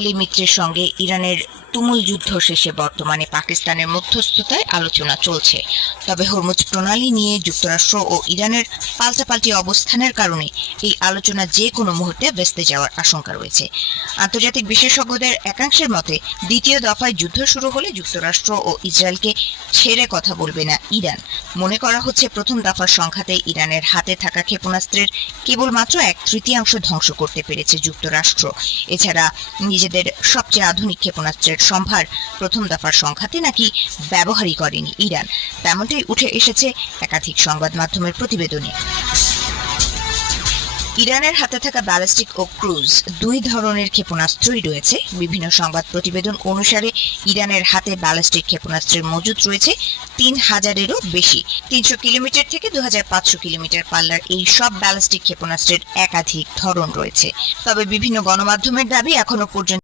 মিত্রের সঙ্গে ইরানের তুমুল যুদ্ধ শেষে বর্তমানে পাকিস্তানের মধ্যস্থতায় আলোচনা চলছে। তবে হরমুজ প্রণালী নিয়ে যুক্তরাষ্ট্র ও ইরানের পাল্টাপাল্টি অবস্থানের কারণে এই আলোচনা যে কোনো মুহূর্তে ভেস্তে যাওয়ার আশঙ্কা রয়েছে। আন্তর্জাতিক বিশেষজ্ঞদের একাংশের মতে দ্বিতীয় দফায় যুদ্ধ শুরু হলে যুক্তরাষ্ট্র ও ইসরায়েলকে ছেড়ে কথা বলবে না ইরান। মনে করা হচ্ছে প্রথম দফার সংঘাতে ইরানের হাতে থাকা ক্ষেপণাস্ত্রের কেবলমাত্র 1/3 ধ্বংস করতে পেরেছে যুক্তরাষ্ট্র। এছাড়া নিজেদের সবচেয়ে আধুনিক ক্ষেপণাস্ত্রের সম্ভার প্রথম দফার সংঘাতে নাকি ব্যবহারই করেনি ইরান, তেমনটাই উঠে এসেছে একাধিক সংবাদ মাধ্যমের প্রতিবেদনে। ইরানের হাতে থাকা ব্যালিস্টিক ও ক্রুজ দুই ধরনের ক্ষেপণাস্ত্রই রয়েছে। বিভিন্ন সংবাদ প্রতিবেদন অনুসারে ইরানের হাতে ব্যালিস্টিক ক্ষেপণাস্ত্রের মজুদ রয়েছে 3000-এরও বেশি। 300 কিলোমিটার থেকে 2500 কিলোমিটার পাল্লার এই সব ব্যালিস্টিক ক্ষেপণাস্ত্রের একাধিক ধরন রয়েছে। তবে বিভিন্ন গণমাধ্যমের দাবি এখনো পর্যন্ত